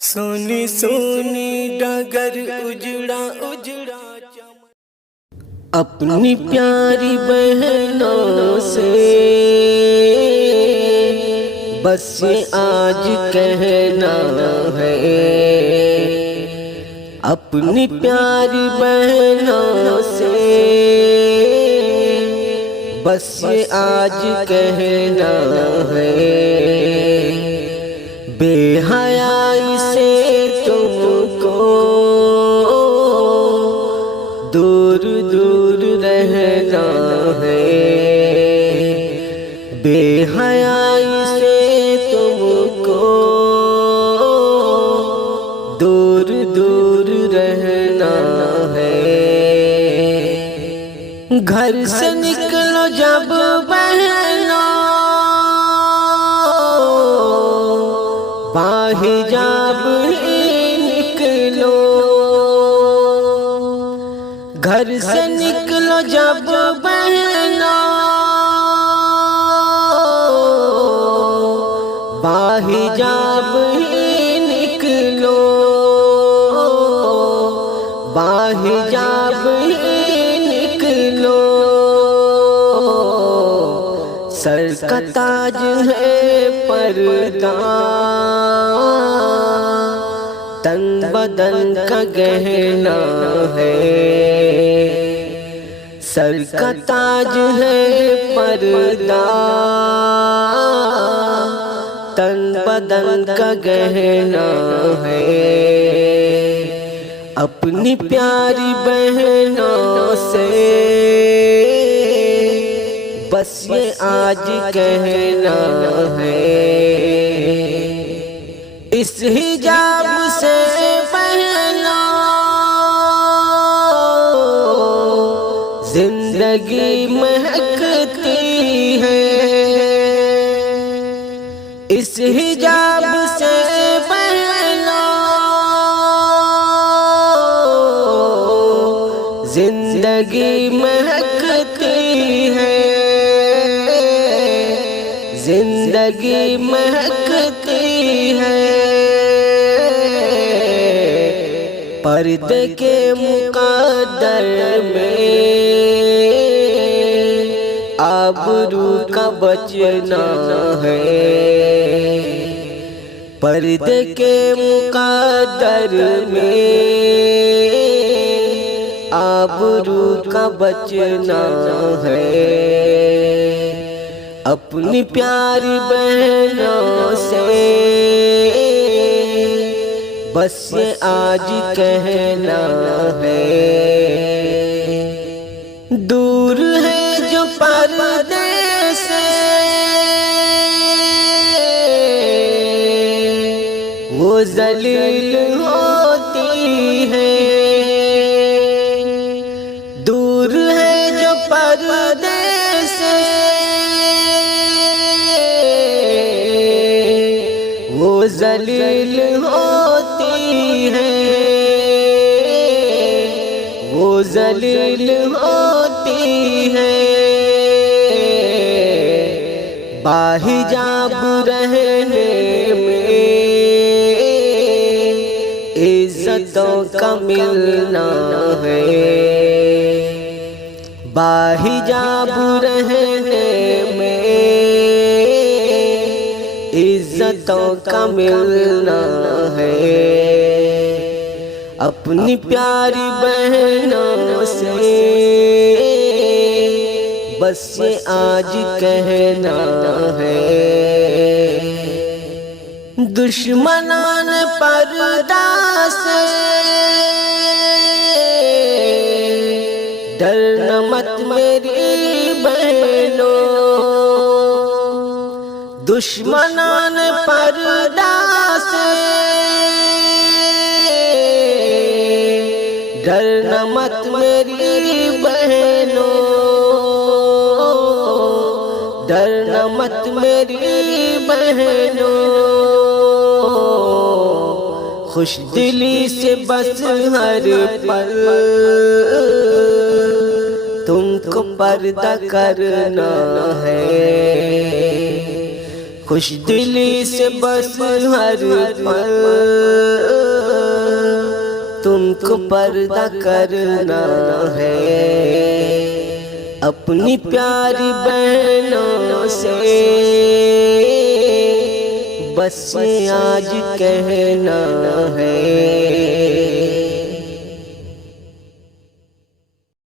سونی سونی ڈگر اجڑا اجڑا اپنی پیاری بہنوں سے بس یہ آج کہنا ہے، اپنی پیاری بہنوں سے بس یہ آج کہنا ہے، بے حیائی سے تم کو دور دور رہنا ہے، بے حیائی سے تم کو دور دور رہنا ہے، گھر سے نکلو جب بہنوں باحجاب ہی نکلو، گھر سے نکلو جب بہنوں باحجاب ہی نکلو، باحجاب ہی نکلو، سر کا تاج ہے پردہ، تن بدن کا گہنا ہے، سر کا تاج ہے پردہ، تن بدن کا گہنا ہے، اپنی پیاری بہنوں سے بس یہ آج کہنا ہے، اس حجاب سے بہنوں زندگی مہکتی ہے، اس حجاب سے بہنوں زندگی مہکتی ہے، زندگی مہکتی ہے، پردے کے مقدر میں آبرو کا بچنا ہے، پردے کے مقدر میں آبرو کا بچنا ہے، اپنی پیاری بہنوں سے بس یہ آج کہنا ہے، دور ہے جو پردے سے وہ ذلیل ہوتی ہے، دور ہے جو پردے سے وہ ذلیل ہوتی ہے، وہ ذلیل ہوتی ہے، باحجاب رہنے میں عزتوں کا ملنا ہے، باحجاب رہنے میں عزتوں کا ملنا ہے، اپنی پیاری بہنوں سے بس یہ آج کہنا ہے، دشمنان پردہ سے ڈرنا مت میری بہنوں، دشمنان پردہ سے ڈرنا مت میری بہنوں، ڈرنا مت میری بہنوں، خوش دلی سے بس ہر پل تم کو پردہ کرنا ہے، خوش دلی سے بس ہر پل تم کو پردہ کرنا ہے، اپنی پیاری بہنوں سے بس آج کہنا ہے۔